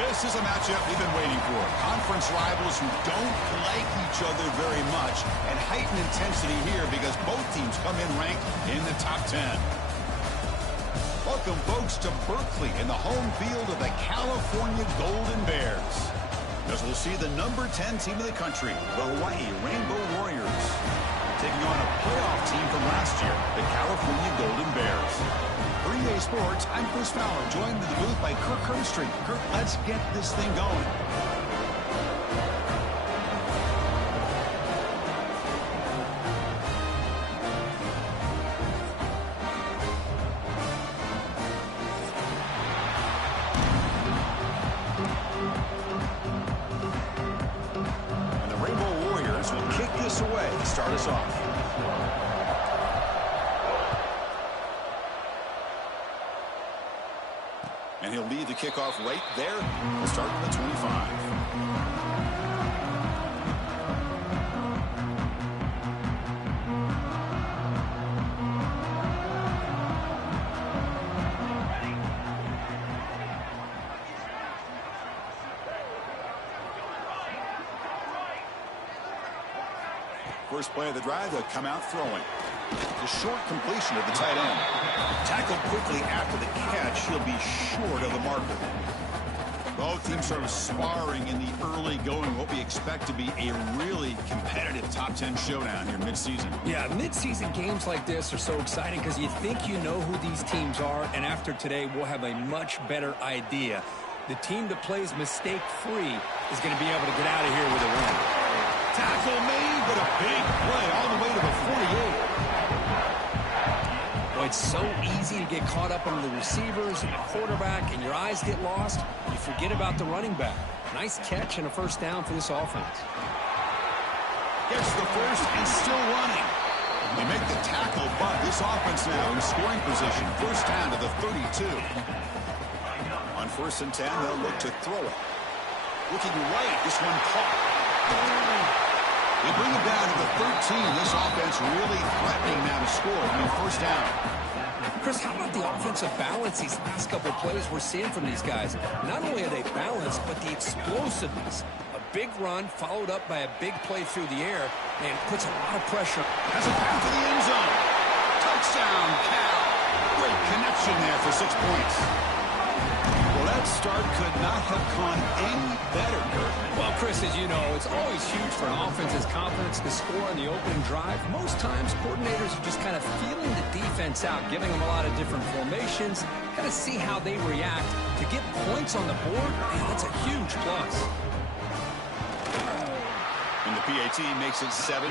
This is a matchup we've been waiting for. Conference rivals who don't like each other very much, and heightened intensity here because both teams come in ranked in the top 10. Welcome, folks, to Berkeley in the home field of the California Golden Bears, as we'll see the number 10 team in the country, the Hawaii Rainbow Warriors, taking on a playoff team from last year, the California Golden Bears. For EA Sports, I'm Chris Fowler, joined in the booth by Kirk Herbstreit. Kirk, let's get this thing going. And the Rainbow Warriors will kick this away to start us off. And he'll lead the kickoff right there. We'll start with the 25. First play of the drive, they'll come out throwing. The short completion of the tight end. Tackled quickly after the catch. He'll be short of the marker. Both teams sort of sparring in the early going. What we expect to be a really competitive top 10 showdown here mid-season. Yeah, mid-season games like this are so exciting because you think you know who these teams are, and after today, we'll have a much better idea. The team that plays mistake-free is going to be able to get out of here with a win. Tackle made, but a big play all the way to the 48. Well, it's so easy to get caught up on the receivers and the quarterback, and your eyes get lost. You forget about the running back. Nice catch and a first down for this offense. Gets the first and still running. They make the tackle, but this offense now in scoring position. First down to the 32. On 1st and 10, they'll look to throw it. Looking right, this one caught. They bring it down to the 13. This offense really threatening now to score. First down. Chris, how about the offensive balance these last couple of plays we're seeing from these guys? Not only are they balanced, but the explosiveness. A big run followed up by a big play through the air and puts a lot of pressure. Has a path to the end zone. Touchdown, Cal. Great connection there for 6 points. Well, that start could not have gone any better, Kirk. Well, Chris, as you know, it's always huge for an offense's confidence to score on the opening drive. Most times, coordinators are just kind of feeling the defense out, giving them a lot of different formations, kind of see how they react. To get points on the board, man, that's a huge plus. And the PAT makes it 7-0.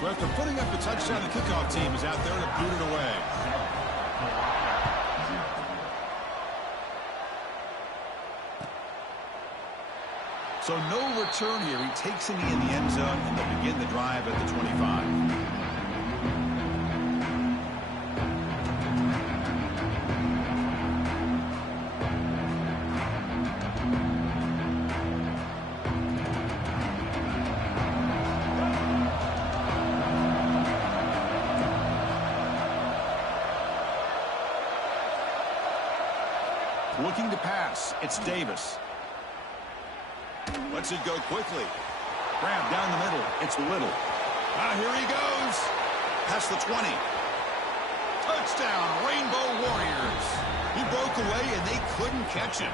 So after putting up the touchdown, the kickoff team is out there to boot it away. So no return here. He takes it in the end zone, and they'll begin the drive at the 25. Looking to pass. It's Davis. Lets it go quickly. Grab down the middle. It's Little. Here he goes. Past the 20. Touchdown, Rainbow Warriors. He broke away, and they couldn't catch him.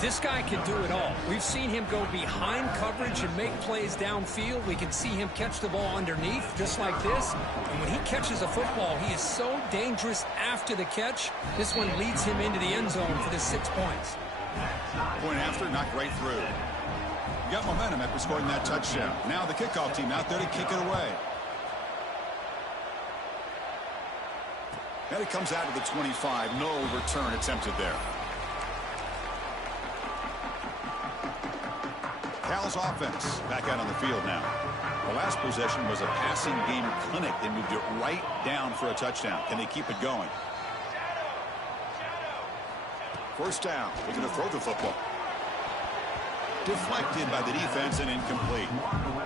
This guy can do it all. We've seen him go behind coverage and make plays downfield. We can see him catch the ball underneath, just like this. And when he catches a football, he is so dangerous after the catch. This one leads him into the end zone for the 6 points. Point after, knocked right through. You got momentum after scoring that touchdown. Now the kickoff team out there to kick it away. And it comes out to the 25. No return attempted there. Cal's offense back out on the field now. The last possession was a passing game clinic. They moved it right down for a touchdown. Can they keep it going? First down. They're going to throw the football. Deflected by the defense and incomplete.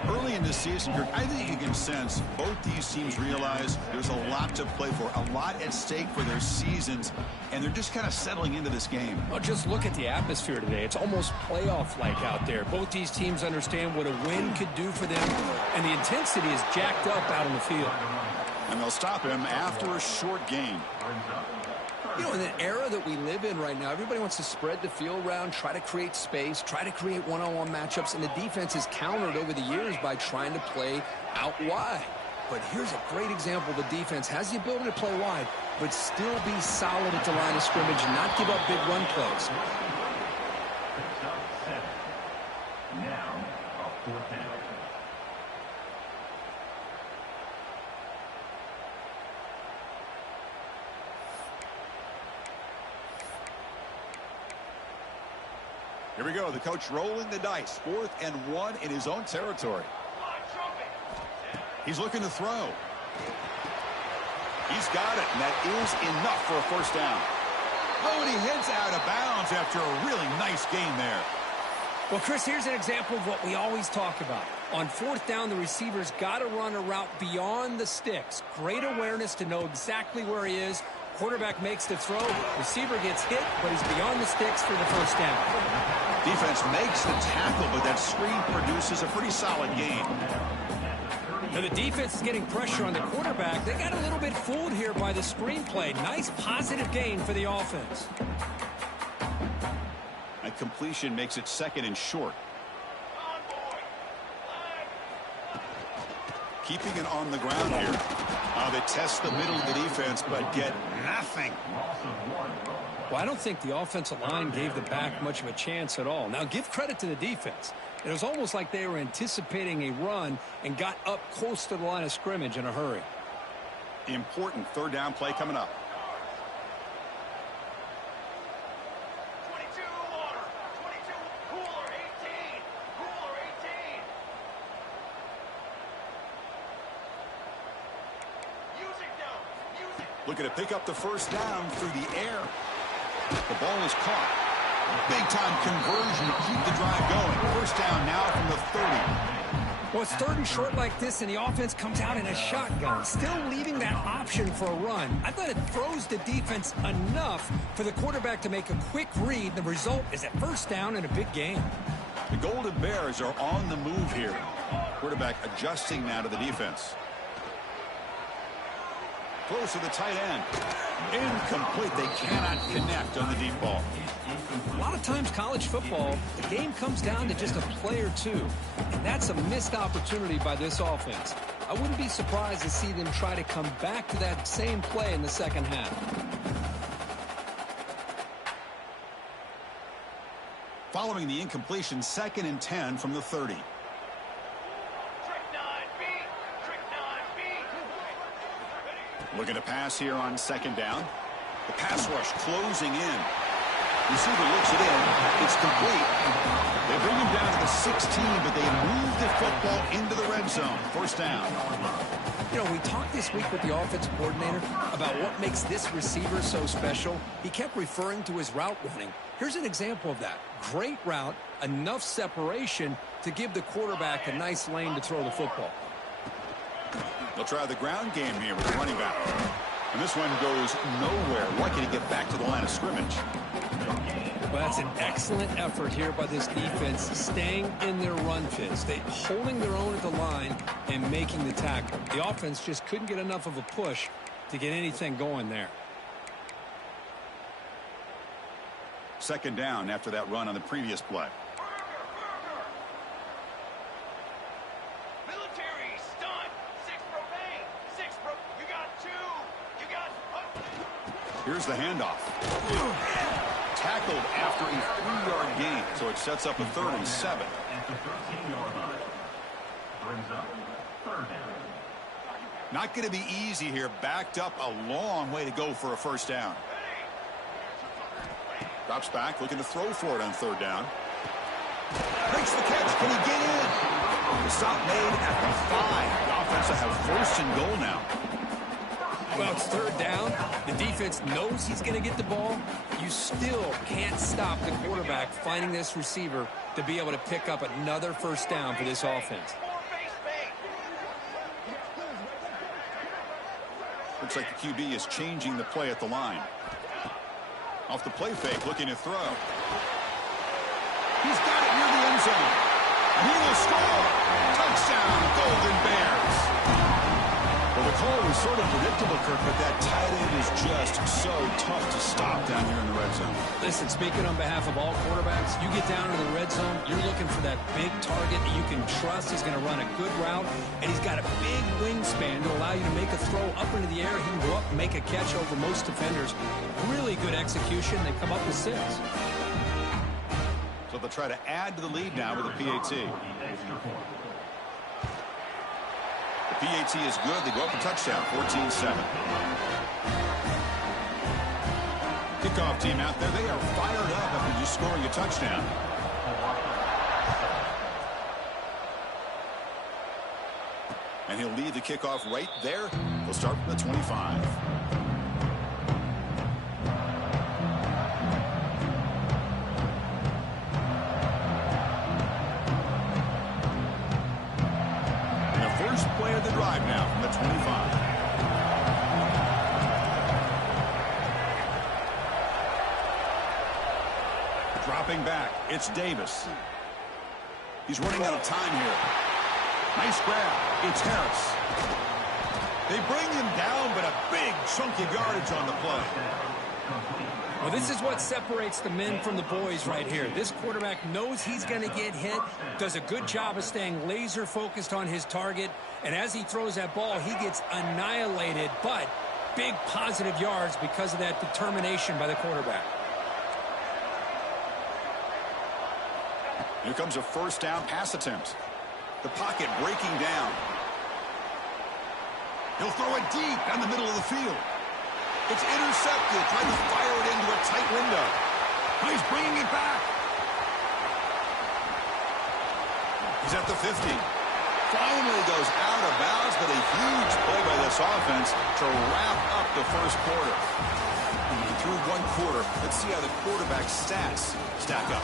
Early in the season, Kirk, I think you can sense both these teams realize there's a lot to play for, a lot at stake for their seasons, and they're just kind of settling into this game. Well, just look at the atmosphere today. It's almost playoff-like out there. Both these teams understand what a win could do for them, and the intensity is jacked up out on the field. And they'll stop him after a short gain. You know, in the era that we live in right now, everybody wants to spread the field around, try to create space, try to create one-on-one matchups, and the defense is countered over the years by trying to play out wide. But here's a great example. The defense has the ability to play wide, but still be solid at the line of scrimmage and not give up big run plays. Here we go. The coach rolling the dice. 4th and 1 in his own territory. He's looking to throw. He's got it, and that is enough for a first down. Oh, and he heads out of bounds after a really nice gain there. Well, Chris, here's an example of what we always talk about. On 4th down, the receiver's got to run a route beyond the sticks. Great awareness to know exactly where he is. Quarterback makes the throw. Receiver gets hit, but he's beyond the sticks for the first down. Defense makes the tackle, but that screen produces a pretty solid gain. Now the defense is getting pressure on the quarterback. They got a little bit fooled here by the screenplay. Nice positive gain for the offense. A completion makes it 2nd and short. Keeping it on the ground here. They test the middle of the defense, but get nothing. Well, I don't think the offensive line gave the back much of a chance at all. Now, give credit to the defense. It was almost like they were anticipating a run and got up close to the line of scrimmage in a hurry. Important 3rd down play coming up. 22 water, 22 cooler 18, cooler 18. Music now, music. Looking to pick up the first down through the air. The ball is caught. Big-time conversion to keep the drive going. First down now from the 30. Well, it's 3rd and short like this, and the offense comes out in a shotgun, still leaving that option for a run. I thought it throws the defense enough for the quarterback to make a quick read. The result is a first down and a big gain. The Golden Bears are on the move here. Quarterback adjusting now to the defense. Close to the tight end. Incomplete. They cannot connect on the deep ball. A lot of times college football, the game comes down to just a play or two. And that's a missed opportunity by this offense. I wouldn't be surprised to see them try to come back to that same play in the second half. Following the incompletion, 2nd and 10 from the 30. Looking to pass here on 2nd down. The pass rush closing in. Receiver looks it in. It's complete. They bring him down to the 16, but they move the football into the red zone. First down. You know, we talked this week with the offensive coordinator about what makes this receiver so special. He kept referring to his route running. Here's an example of that. Great route, enough separation to give the quarterback a nice lane to throw the football. They'll try the ground game here with the running back. And this one goes nowhere. Lucky to get back to the line of scrimmage. Well, that's an excellent effort here by this defense, staying in their run fits. They holding their own at the line and making the tackle. The offense just couldn't get enough of a push to get anything going there. 2nd down after that run on the previous play. Here's the handoff. Tackled after a 3-yard gain, so it sets up a 3rd and 7. Not going to be easy here. Backed up a long way to go for a first down. Drops back, looking to throw for it on 3rd down. Makes the catch. Can he get in? The stop made at the 5. The offense will have 1st and goal now. Well, it's third down. The defense knows he's going to get the ball. You still can't stop the quarterback finding this receiver to be able to pick up another first down for this offense. Looks like the QB is changing the play at the line. Off the play fake, looking to throw. He's got it near the end zone. And he will score. Touchdown, Golden Bears. Well, the call was sort of predictable, Kirk, but that tight end is just so tough to stop down here in the red zone. Listen, speaking on behalf of all quarterbacks, you get down to the red zone, you're looking for that big target that you can trust is going to run a good route, and he's got a big wingspan to allow you to make a throw up into the air. He can go up and make a catch over most defenders. Really good execution. They come up with 6. So they'll try to add to the lead now with a PAT. The PAT is good. They go up a touchdown, 14-7. Kickoff team out there. They are fired up after just scoring a touchdown. And he'll lead the kickoff right there. He'll start from the 25. Play of the drive now from the 25. Dropping back, it's Davis. He's running out of time here. Nice grab. It's Harris. They bring him down, but a big chunk of yardage on the play. Well, this is what separates the men from the boys right here. This quarterback knows he's going to get hit, does a good job of staying laser focused on his target, and as he throws that ball, he gets annihilated, but big positive yards because of that determination by the quarterback. Here comes a first down pass attempt. The pocket breaking down. He'll throw it deep down the middle of the field. It's intercepted, trying to fire it into a tight window. He's bringing it back. He's at the 50. Finally goes out of bounds, but a huge play by this offense to wrap up the first quarter. Through one quarter, let's see how the quarterback stats stack up.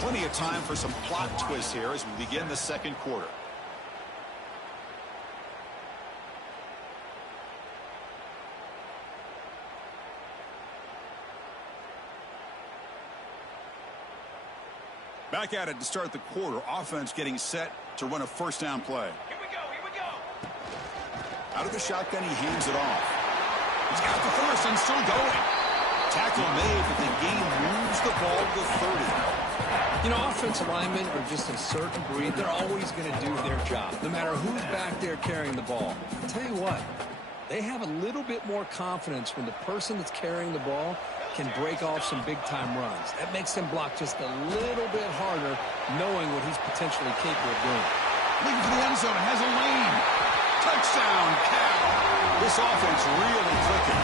Plenty of time for some plot twists here as we begin the second quarter. Back at it to start the quarter. Offense getting set to run a first down play. Here we go. Out of the shotgun, he hands it off. He's got the first and still going. Tackle made, but the game moves the ball to 30. You know, offensive linemen are just a certain breed. They're always going to do their job, no matter who's back there carrying the ball. I'll tell you what, they have a little bit more confidence when the person that's carrying the ball can break off some big-time runs. That makes them block just a little bit harder, knowing what he's potentially capable of doing. Leading to the end zone, has a lane. Touchdown, Cal. This offense really clicking.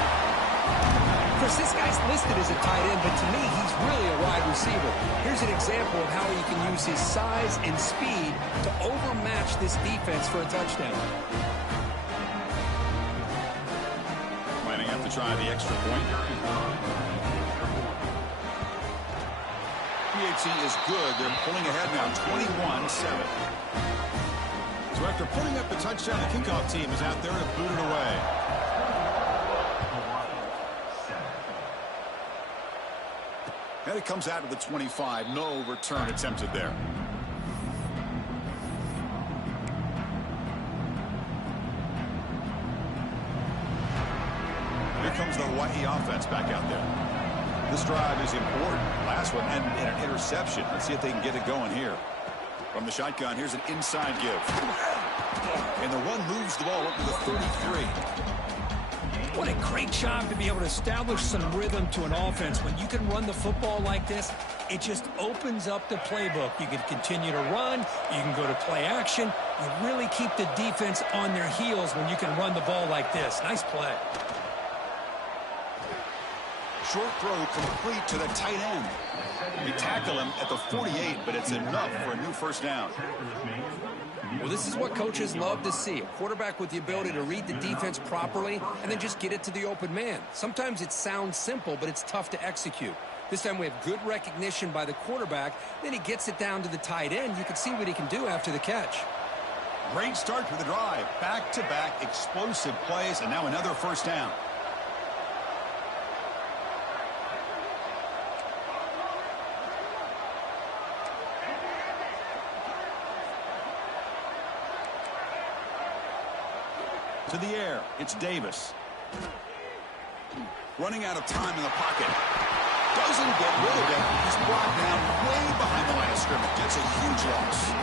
Chris, this guy's listed as a tight end, but to me, he's really a wide receiver. Here's an example of how he can use his size and speed to overmatch this defense for a touchdown. Might have to try the extra point. PAT is good. They're pulling ahead now, 21-7. So after putting up the touchdown, the kickoff team is out there to boot it away. And it comes out of the 25. No return attempted there. Here comes the Hawaii offense back out there. This drive is important. Last one and an interception. Let's see if they can get it going here. From the shotgun, here's an inside give. And the one moves the ball up to the 33. What a great job to be able to establish some rhythm to an offense. When you can run the football like this, it just opens up the playbook. You can continue to run. You can go to play action. You really keep the defense on their heels when you can run the ball like this. Nice play. Short throw complete to the tight end. They tackle him at the 48, but it's enough for a new first down. Well, this is what coaches love to see. A quarterback with the ability to read the defense properly and then just get it to the open man. Sometimes it sounds simple, but it's tough to execute. This time we have good recognition by the quarterback. Then he gets it down to the tight end. You can see what he can do after the catch. Great start to the drive. Back-to-back explosive plays, and now another first down. To the air, it's Davis. Running out of time in the pocket. Doesn't get rid of it. He's brought down way behind the line of scrimmage. That's a huge loss.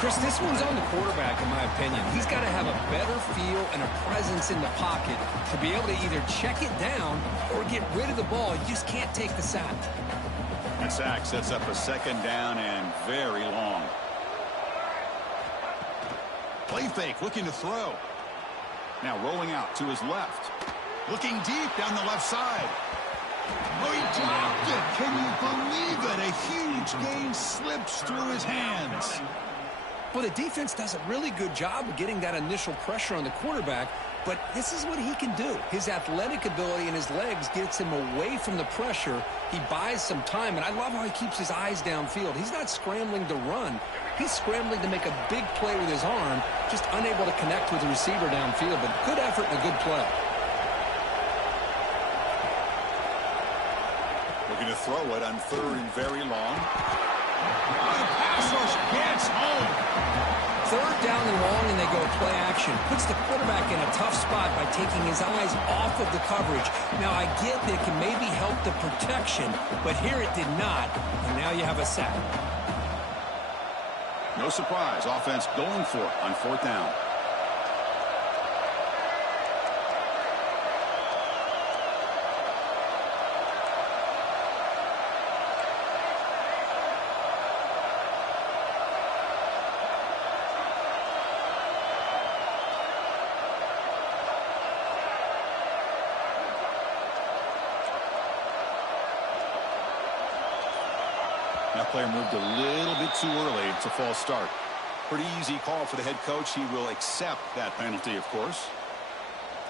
Chris, this one's on the quarterback, in my opinion. He's got to have a better feel and a presence in the pocket to be able to either check it down or get rid of the ball. You just can't take the sack. That sack sets up a second down and very long. Play fake, looking to throw. Now rolling out to his left. Looking deep down the left side. Oh, he dropped it. Can you believe it? A huge gain slips through his hands. Well, the defense does a really good job of getting that initial pressure on the quarterback, but this is what he can do. His athletic ability and his legs gets him away from the pressure. He buys some time, and I love how he keeps his eyes downfield. He's not scrambling to run. He's scrambling to make a big play with his arm, just unable to connect with the receiver downfield, but good effort and a good play. Looking to throw it on third and very long. The pass rush gets home. Third down and long, and they go play action. Puts the quarterback in a tough spot by taking his eyes off of the coverage. Now, I get that it can maybe help the protection, but here it did not, and now you have a sack. No surprise, offense going for it on fourth down. That player moved a little bit too early. It's a false start. Pretty easy call for the head coach. He will accept that penalty, of course.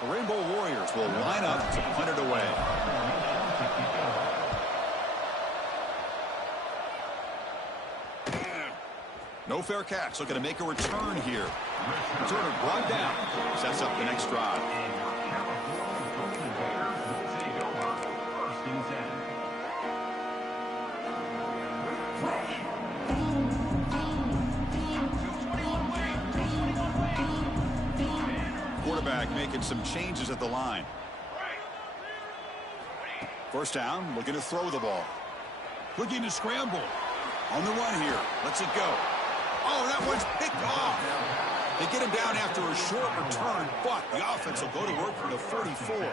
The Rainbow Warriors will line up to punt it away. No fair catch. Looking to make a return here. Returner brought down. Sets up the next drive. Quarterback making some changes at the line. First down, looking to throw the ball. Looking to scramble. On the run here. Lets it go. Oh, that one's picked off. They get him down after a short return, but the offense will go to work for the 44.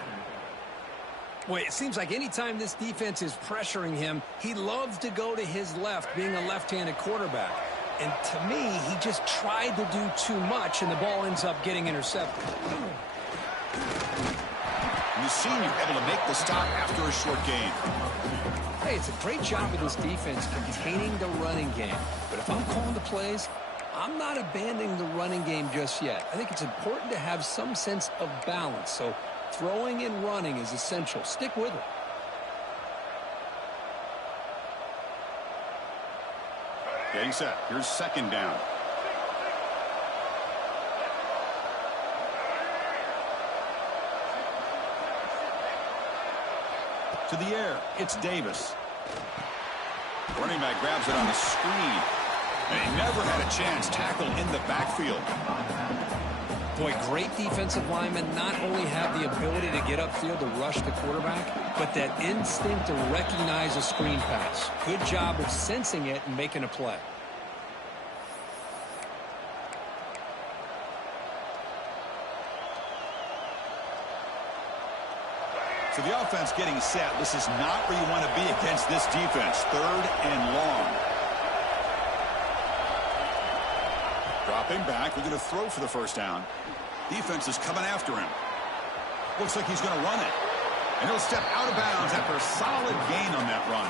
Boy, it seems like anytime this defense is pressuring him, he loves to go to his left, being a left-handed quarterback. And to me, he just tried to do too much, and the ball ends up getting intercepted. And the senior able to make the stop after a short gain. Hey, it's a great job of this defense containing the running game. But if I'm calling the plays, I'm not abandoning the running game just yet. I think it's important to have some sense of balance. So throwing and running is essential. Stick with it. Getting set. Here's second down. To the air. It's Davis. Running back grabs it on the screen. And he never had a chance. Tackle in the backfield. Boy, great defensive linemen not only have the ability to get upfield to rush the quarterback, but that instinct to recognize a screen pass. Good job of sensing it and making a play. So the offense getting set. This is not where you want to be against this defense. Third and long. Dropping back. We're going to throw for the first down. Defense is coming after him. Looks like he's going to run it. And he'll step out of bounds after a solid gain on that run.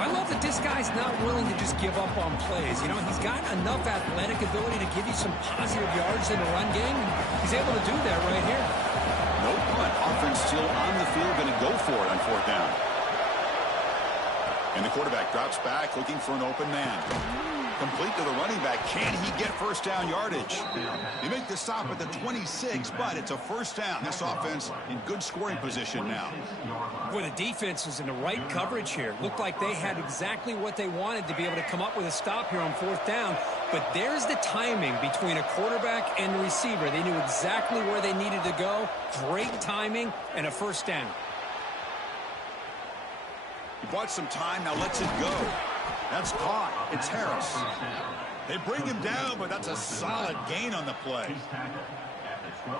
I love that this guy's not willing to just give up on plays. You know, he's got enough athletic ability to give you some positive yards in the run game, and he's able to do that right here. No punt. Offense still on the field, going to go for it on 4th down. And the quarterback drops back, looking for an open man. Complete to the running back. Can he get first down yardage? They make the stop at the 26, but it's a first down. This offense in good scoring position now. Boy, the defense was in the right coverage here. Looked like they had exactly what they wanted to be able to come up with a stop here on 4th down. But there's the timing between a quarterback and the receiver. They knew exactly where they needed to go. Great timing and a first down. He bought some time, now lets it go. That's caught. It's Harris. They bring him down, but that's a solid gain on the play.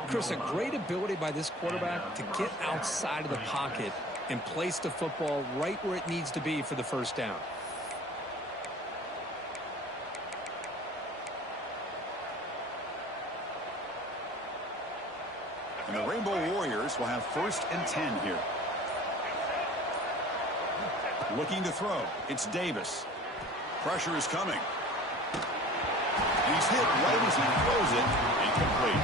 Chris, a great ability by this quarterback to get outside of the pocket and place the football right where it needs to be for the first down. And the Rainbow Warriors will have 1st and 10 here. Looking to throw. It's Davis. Pressure is coming. And he's hit right as he throws it. Incomplete.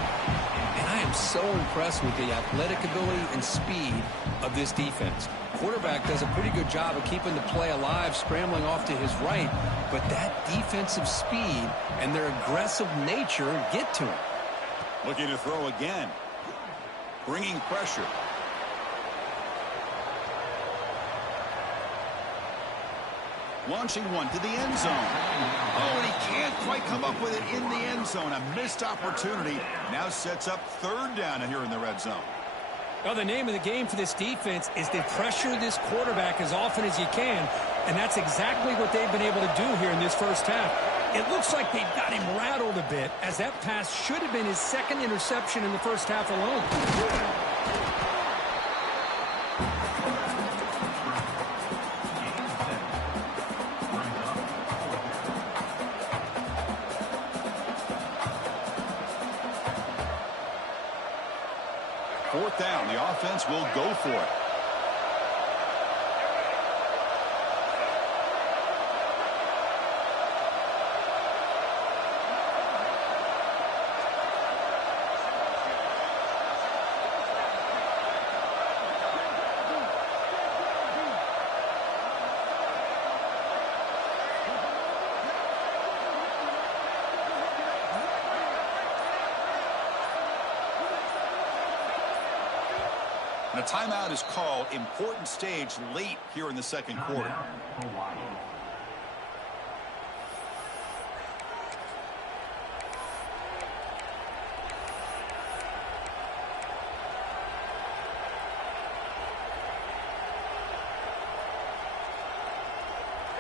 And I am so impressed with the athletic ability and speed of this defense. Quarterback does a pretty good job of keeping the play alive, scrambling off to his right, but that defensive speed and their aggressive nature get to him. Looking to throw again. Bringing pressure. Launching one to the end zone. Oh, and he can't quite come up with it in the end zone. A missed opportunity. Now sets up 3rd down here in the red zone. Well, the name of the game for this defense is to pressure this quarterback as often as you can, and that's exactly what they've been able to do here in this first half. It looks like they've got him rattled a bit, as that pass should have been his 2nd interception in the first half alone. 4th down. The offense will go for it. And a timeout is called. Important stage late here in the 2nd quarter.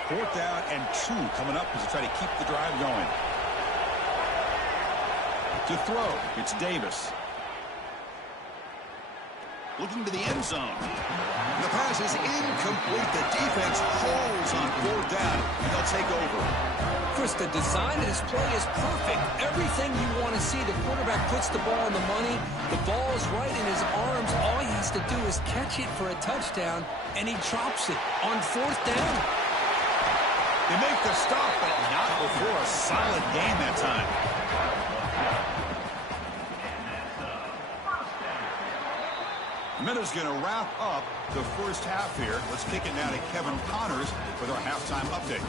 Fourth down and 2 coming up as they try to keep the drive going. To throw, it's Davis. Looking to the end zone. The pass is incomplete. The defense holds on 4th down, and they'll take over. Chris, the design of this play is perfect. Everything you want to see. The quarterback puts the ball on the money. The ball is right in his arms. All he has to do is catch it for a touchdown, and he drops it on 4th down. They make the stop, but not before a solid gain that time. Minutes going to wrap up the first half here. Let's kick it now to Kevin Connors with our halftime update.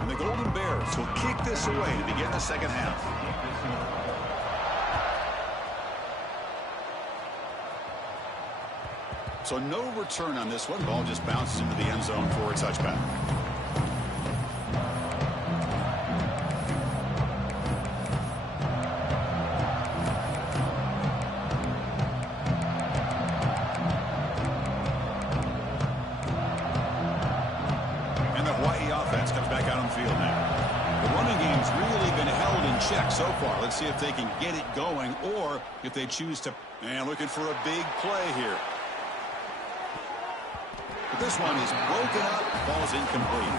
And the Golden Bears will kick this away to begin the second half. So no return on this one. Ball just bounces into the end zone for a touchback. So far, let's see if they can get it going or if they choose to. And looking for a big play here. But this one is broken up. Ball's incomplete.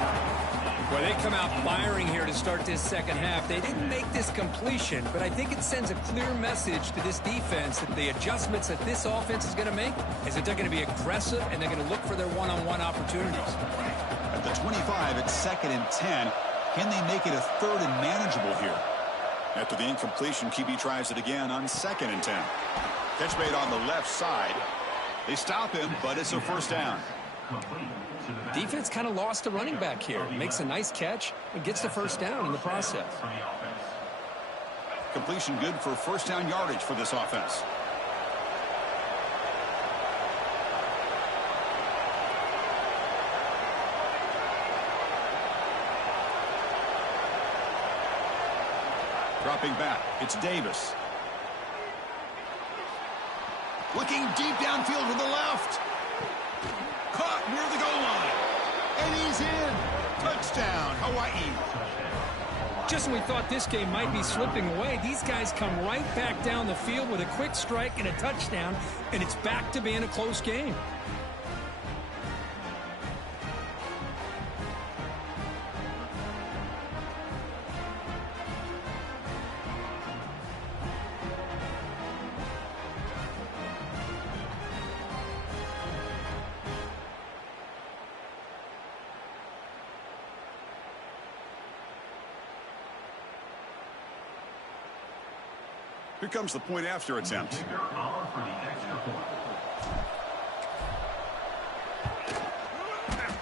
Well, they come out firing here to start this second half. They didn't make this completion, but I think it sends a clear message to this defense that the adjustments that this offense is going to make is that they're going to be aggressive and they're going to look for their one-on-one opportunities. At the 25, it's 2nd and 10. Can they make it a 3rd and manageable here? After the incompletion, QB tries it again on 2nd and 10. Catch made on the left side. They stop him, but it's a first down. Defense kind of lost a running back here. Makes a nice catch and gets the first down in the process. Completion good for first down yardage for this offense. Dropping back, it's Davis. Looking deep downfield to the left. Caught near the goal line. And he's in. Touchdown, Hawaii. Just when we thought this game might be slipping away, these guys come right back down the field with a quick strike and a touchdown, and it's back to being a close game. Here comes the point after attempt.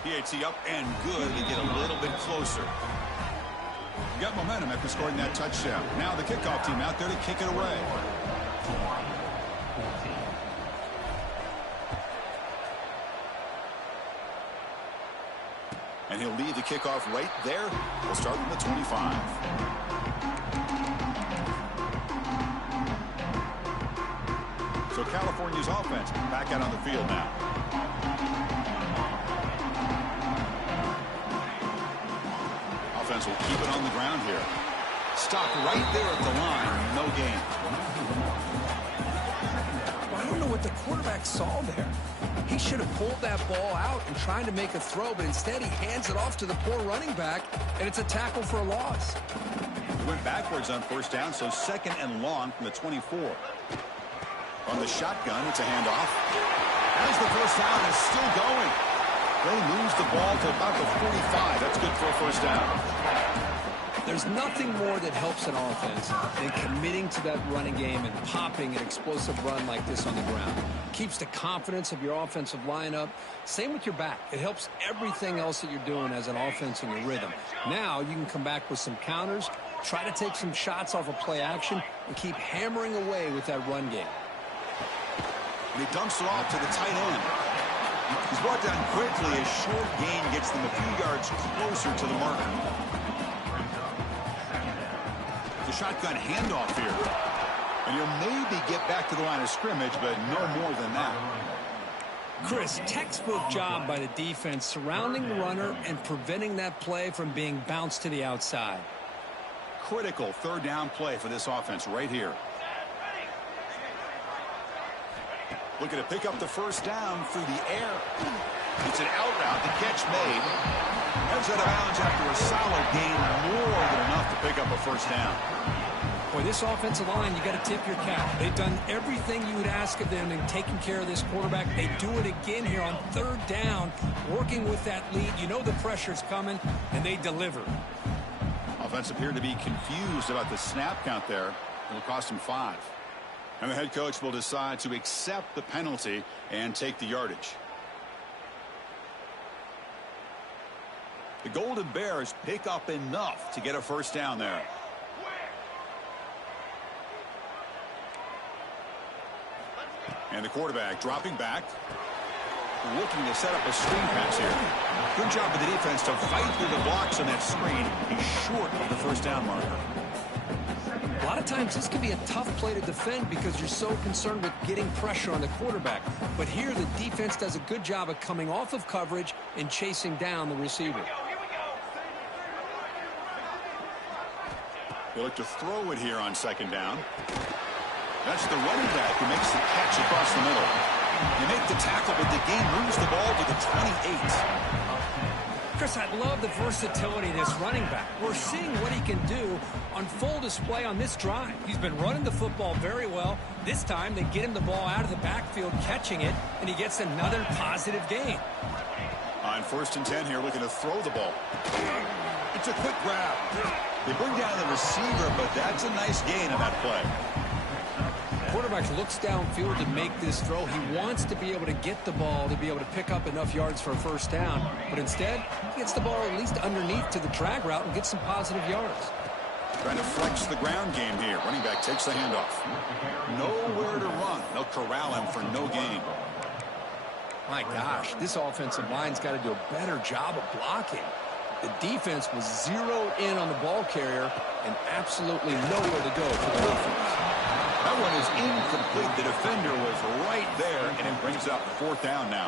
PAT up and good to get a little bit closer. Got momentum after scoring that touchdown. Now the kickoff team out there to kick it away. And he'll lead the kickoff right there. We'll start from the 25. So California's offense back out on the field now. Offense will keep it on the ground here. Stop right there at the line. No gain. Well, I don't know what the quarterback saw there. He should have pulled that ball out and tried to make a throw, but instead he hands it off to the poor running back, and it's a tackle for a loss. He went backwards on first down, so 2nd and long from the 24. On the shotgun, it's a handoff. As the first down is still going. They moves the ball to about the 45. That's good for a first down. There's nothing more that helps an offense than committing to that running game and popping an explosive run like this on the ground. Keeps the confidence of your offensive lineup. Same with your back. It helps everything else that you're doing as an offense in your rhythm. Now you can come back with some counters, try to take some shots off of play action, and keep hammering away with that run game. And he dumps it off to the tight end. He's brought down quickly as short gain gets them a few yards closer to the marker. The shotgun handoff here. And he'll maybe get back to the line of scrimmage, but no more than that. Chris, textbook job by the defense surrounding the runner and preventing that play from being bounced to the outside. Critical 3rd down play for this offense right here. Looking to pick up the first down through the air. It's an out route. The catch made. Heads out of bounds after a solid gain. More than enough to pick up a first down. Boy, this offensive line, you got to tip your cap. They've done everything you would ask of them in taking care of this quarterback. They do it again here on 3rd down, working with that lead. You know the pressure's coming, and they deliver. Offense appeared to be confused about the snap count there. It'll cost him 5. And the head coach will decide to accept the penalty and take the yardage. The Golden Bears pick up enough to get a first down there. And the quarterback dropping back. Looking to set up a screen pass here. Good job of the defense to fight through the blocks on that screen. He's short of the first down marker. A lot of times this can be a tough play to defend because you're so concerned with getting pressure on the quarterback. But here the defense does a good job of coming off of coverage and chasing down the receiver. They look to throw it here on 2nd down. That's the running back who makes the catch across the middle. They make the tackle, but the game moves the ball to the 28. Chris, I love the versatility of this running back. We're seeing what he can do on full display on this drive. He's been running the football very well. This time, they get him the ball out of the backfield, catching it, and he gets another positive gain. On 1st and 10 here, looking to throw the ball. It's a quick grab. They bring down the receiver, but that's a nice gain on that play. Quarterback looks downfield to make this throw. He wants to be able to get the ball to be able to pick up enough yards for a first down, but instead, he gets the ball at least underneath to the drag route and gets some positive yards. Trying to flex the ground game here. Running back takes the handoff. Nowhere to run. They'll corral him for no gain. My gosh, this offensive line's got to do a better job of blocking. The defense was zeroed in on the ball carrier and absolutely nowhere to go for the offense. That one is incomplete. The defender was right there, and it brings up 4th down now.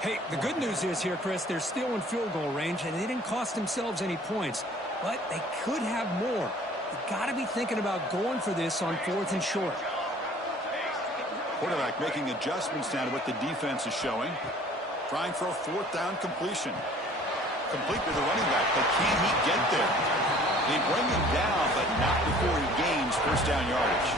Hey, the good news is here, Chris, they're still in field goal range, and they didn't cost themselves any points, but they could have more. You've got to be thinking about going for this on 4th and short. Quarterback making adjustments now to what the defense is showing. Trying for a 4th down completion. Complete to the running back, but can he get there? They bring him down, but not before he gains first down yardage.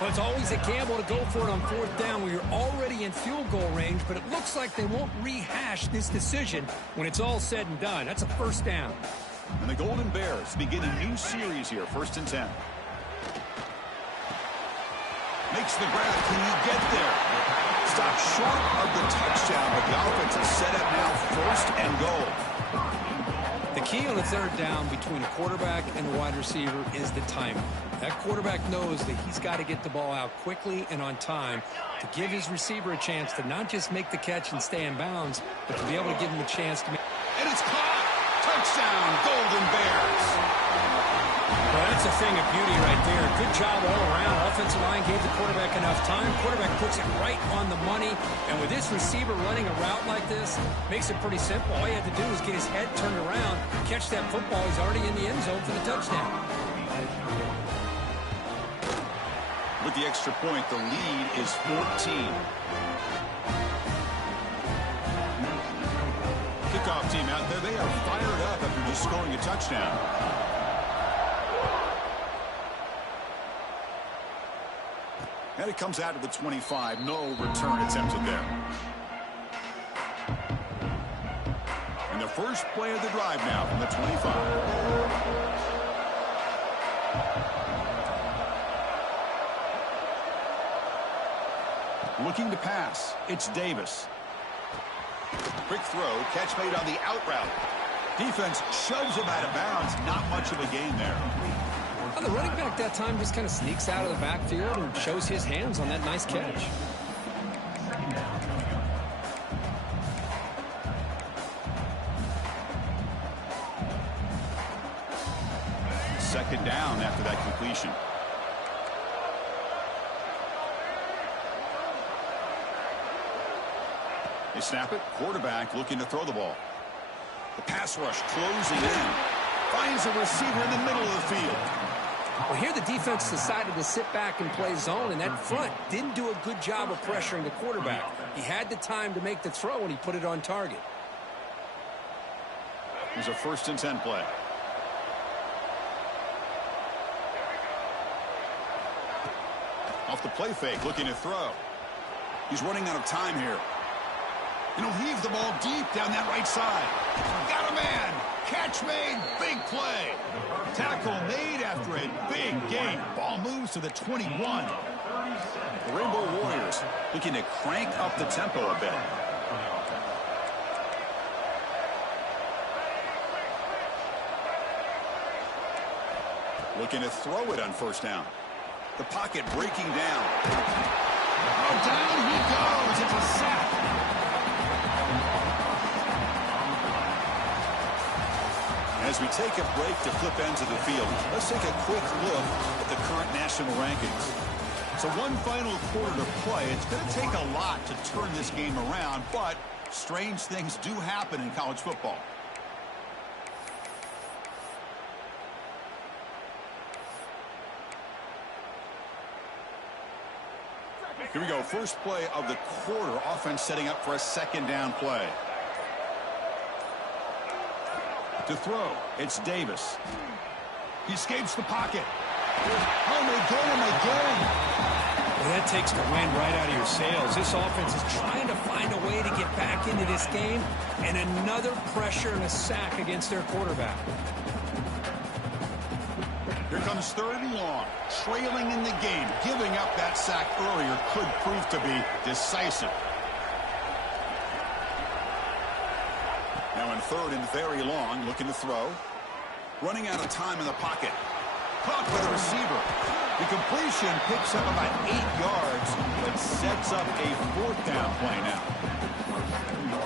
Well, it's always a gamble to go for it on 4th down where you're already in field goal range, but it looks like they won't rehash this decision when it's all said and done. That's a first down. And the Golden Bears begin a new series here, 1st and 10. Makes the grab. Can he get there? Stopped short of the touchdown, but the offense is set up now 1st and goal. The key on the 3rd down between a quarterback and a wide receiver is the timing. That quarterback knows that he's got to get the ball out quickly and on time to give his receiver a chance to not just make the catch and stay in bounds, but to be able to give him a chance to make... And it's caught! Touchdown, Golden Bears! Well, that's a thing of beauty right there. Good job all around. Offensive line gave the quarterback enough time. Quarterback puts it right on the money. And with this receiver running a route like this, makes it pretty simple. All you have to do is get his head turned around, catch that football. He's already in the end zone for the touchdown. With the extra point, the lead is 14. Kickoff team out there. They are fired up after just scoring a touchdown. And it comes out to the 25. No return attempted there. And the first play of the drive now from the 25. Looking to pass. It's Davis. Quick throw. Catch made on the out route. Defense shoves him out of bounds. Not much of a gain there. Well, the running back that time just kind of sneaks out of the backfield and shows his hands on that nice catch. Second down after that completion. They snap it. Quarterback looking to throw the ball. The pass rush closing in. Finds a receiver in the middle of the field. Well, here the defense decided to sit back and play zone, and that front didn't do a good job of pressuring the quarterback. He had the time to make the throw, and he put it on target. Here's a 1st and 10 play. Off the play fake, looking to throw. He's running out of time here. And he'll heave the ball deep down that right side. Got a man. Catch made. Big play. Tackle made after a big gain. Ball moves to the 21. The Rainbow Warriors looking to crank up the tempo a bit. Looking to throw it on 1st down. The pocket breaking down. Oh, down he goes. It's a sack. As we take a break to flip ends of the field, let's take a quick look at the current national rankings. So one final quarter to play. It's going to take a lot to turn this game around, but strange things do happen in college football. Here we go. First play of the quarter. Offense setting up for a 2nd down play. To throw, it's Davis. He escapes the pocket. Oh, they get him again. Well, that takes the wind right out of your sails. This offense is trying to find a way to get back into this game, and another pressure and a sack against their quarterback. Here comes 3rd and long. Trailing in the game. Giving up that sack earlier could prove to be decisive. Now in 3rd and very long, looking to throw. Running out of time in the pocket. Caught by the receiver. The completion picks up about 8 yards, but sets up a 4th down play now.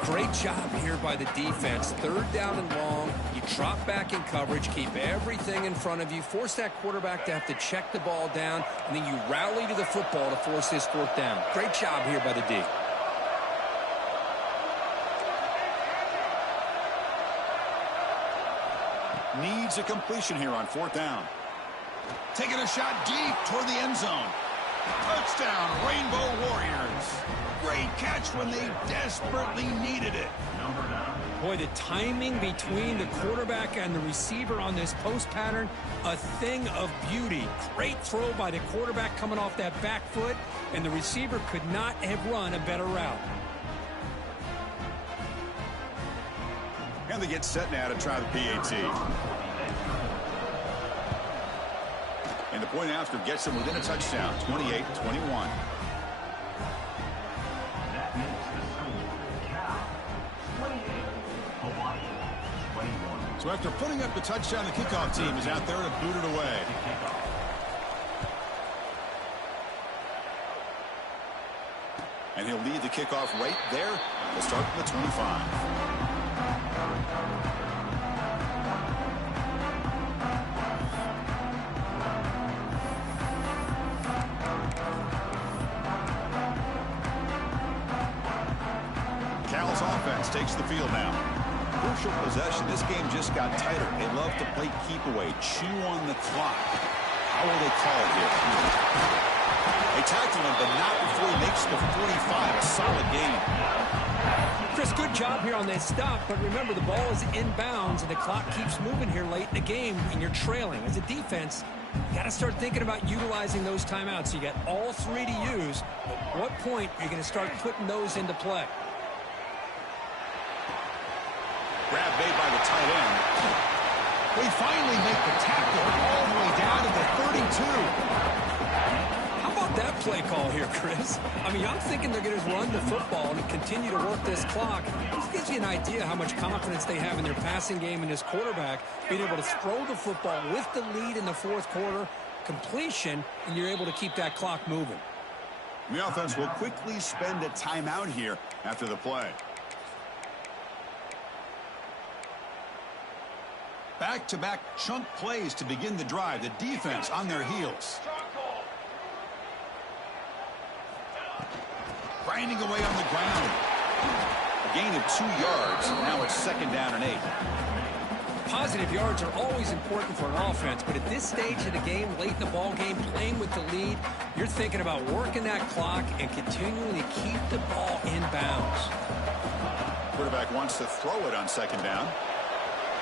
Great job here by the defense. 3rd down and long. You drop back in coverage, keep everything in front of you, force that quarterback to have to check the ball down, and then you rally to the football to force this 4th down. Great job here by the D. Needs a completion here on 4th down. Taking a shot deep toward the end zone. Touchdown, Rainbow Warriors. Great catch when they desperately needed it. Boy, the timing between the quarterback and the receiver on this post pattern, a thing of beauty. Great throw by the quarterback coming off that back foot, and the receiver could not have run a better route. And they get set now to try the PAT. And the point after gets them within a touchdown, 28-21. So after putting up the touchdown, the kickoff team is out there to boot it away. And he'll lead the kickoff right there. We'll start from the 25. Cal's offense takes the field now. Crucial possession. This game just got tighter. They love to play keep away, chew on the clock. How will they call it here? They tackle him, but not before he makes the 45. A solid game. Chris, good job here on this stop, but remember the ball is inbounds and the clock keeps moving here late in the game and you're trailing. As a defense, you got to start thinking about utilizing those timeouts. You got all 3 to use. At what point are you going to start putting those into play? Grab made by the tight end. We finally make the tackle all the way down to the 32. How about that play call here, Chris? I mean, I'm thinking they're going to run the football and continue to work this clock. This gives you an idea how much confidence they have in their passing game and this quarterback being able to throw the football with the lead in the 4th quarter, completion, and you're able to keep that clock moving. The offense will quickly spend a timeout here after the play. Back-to-back chunk plays to begin the drive. The defense on their heels. Grinding away on the ground. A gain of 2 yards. Now it's 2nd down and 8. Positive yards are always important for an offense, but at this stage of the game, late in the ball game, playing with the lead, you're thinking about working that clock and continuing to keep the ball in bounds. Quarterback wants to throw it on 2nd down.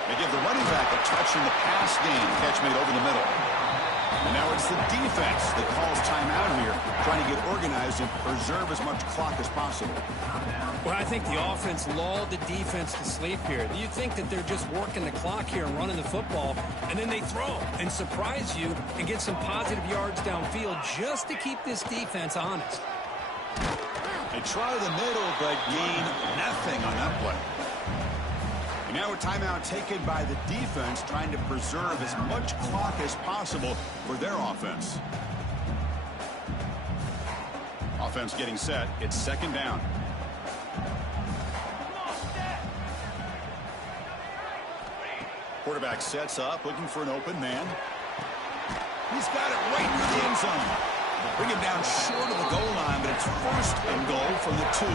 They give the running back a touch in the pass game. Catch made over the middle. And now it's the defense that calls timeout here, trying to get organized and preserve as much clock as possible. Well, I think the offense lulled the defense to sleep here. You think that they're just working the clock here and running the football, and then they throw and surprise you and get some positive yards downfield just to keep this defense honest. They try the middle, but gain nothing on that play. And now a timeout taken by the defense, trying to preserve as much clock as possible for their offense. Offense getting set. It's 2nd down. Quarterback sets up, looking for an open man. He's got it right near the end zone. Bring him down short of the goal line, but it's 1st and goal from the 2.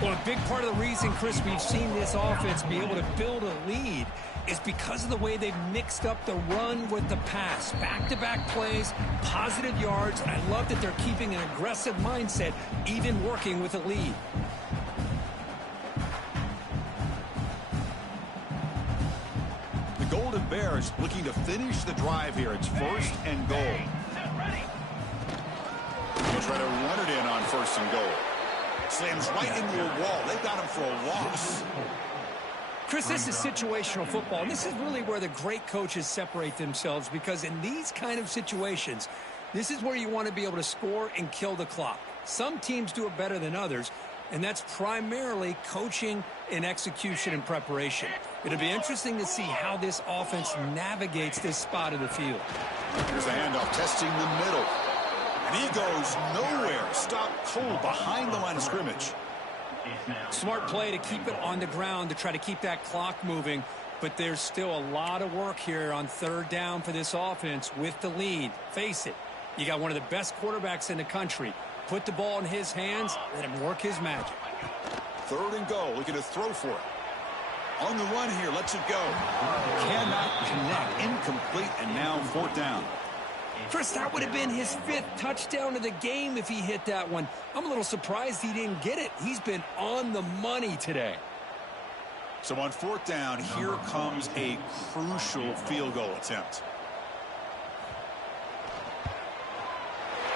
Well, a big part of the reason, Chris, we've seen this offense be able to build a lead is because of the way they've mixed up the run with the pass. Back-to-back plays, positive yards, and I love that they're keeping an aggressive mindset, even working with a lead. yards, looking to finish the drive here. It's first and goal. He'll try to run it in on first and goal. Slams right into a wall. They've got him for a loss. Chris, this is situational football. This is really where the great coaches separate themselves, because in these kind of situations, this is where you want to be able to score and kill the clock. Some teams do it better than others, and that's primarily coaching and execution and preparation. It'll be interesting to see how this offense navigates this spot of the field. Here's the handoff, testing the middle. And he goes nowhere. Stop cold behind the line of scrimmage. Smart play to keep it on the ground to try to keep that clock moving, but there's still a lot of work here on third down for this offense with the lead. Face it, you got one of the best quarterbacks in the country. Put the ball in his hands, let him work his magic. Third and goal, looking to throw for it. On the run here, lets it go. Cannot connect, incomplete, and now fourth down. Chris, that would have been his 5th touchdown of the game if he hit that one. I'm a little surprised he didn't get it. He's been on the money today. So on fourth down, here comes a crucial field goal attempt.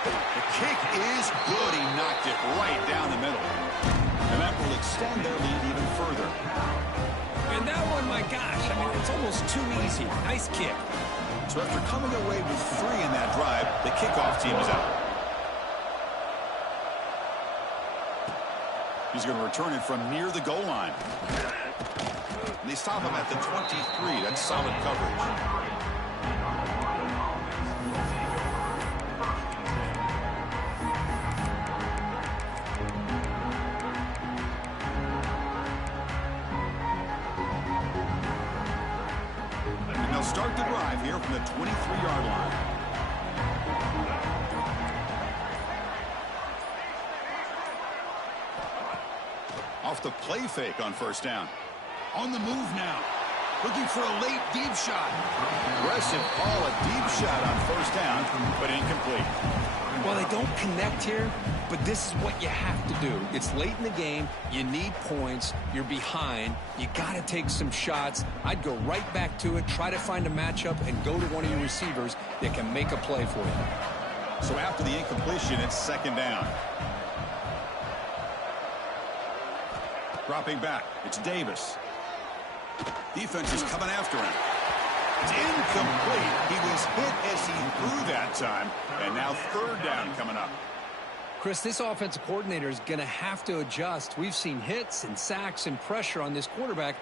The kick is good. He knocked it right down the middle. And that will extend their lead even further. And that one, my gosh, I mean, it's almost too easy. Nice kick. So after coming away with 3 in that drive, the kickoff team is out. He's going to return it from near the goal line. And they stop him at the 23. That's solid coverage. Start the drive here from the 23-yard line. Off the play fake on first down. On the move now. Looking for a late deep shot. Aggressive call, a deep shot on first down, but incomplete. Well, they don't connect here, but this is what you have to do. It's late in the game. You need points. You're behind. You got to take some shots. I'd go right back to it, try to find a matchup, and go to one of your receivers that can make a play for you. So after the incompletion, it's second down. Dropping back, it's Davis. Defense is coming after him. It's incomplete. He was hit as he threw that time. And now third down coming up. Chris, this offensive coordinator is going to have to adjust. We've seen hits and sacks and pressure on this quarterback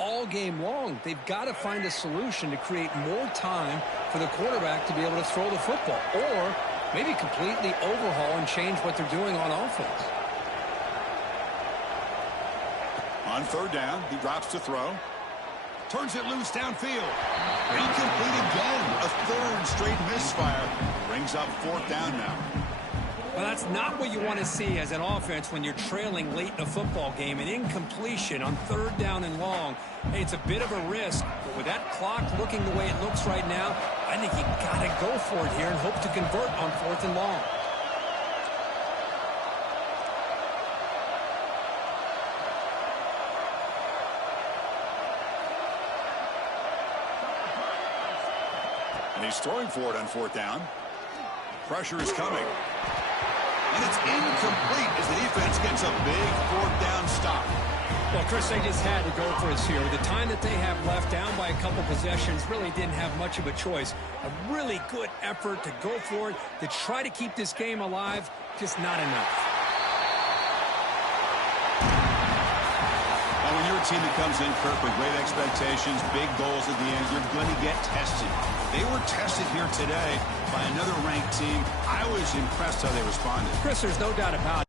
all game long. They've got to find a solution to create more time for the quarterback to be able to throw the football, or maybe completely overhaul and change what they're doing on offense. On third down, he drops to throw. Turns it loose downfield. Incomplete again. A third straight misfire. Brings up fourth down now. Well, that's not what you want to see as an offense when you're trailing late in a football game. An incompletion on third down and long. Hey, it's a bit of a risk, but with that clock looking the way it looks right now, I think you got to go for it here and hope to convert on fourth and long. And he's throwing for it on fourth down. Pressure is coming. And it's incomplete as the defense gets a big fourth down stop. Well, Chris, they just had to go for it here. With the time that they have left, down by a couple possessions, really didn't have much of a choice. A really good effort to go for it, to try to keep this game alive, just not enough. Now, when you're a team that comes in, Kirk, with great expectations, big goals at the end, you're going to get tested. They were tested here today by another ranked team. I was impressed how they responded. Chris, there's no doubt about it.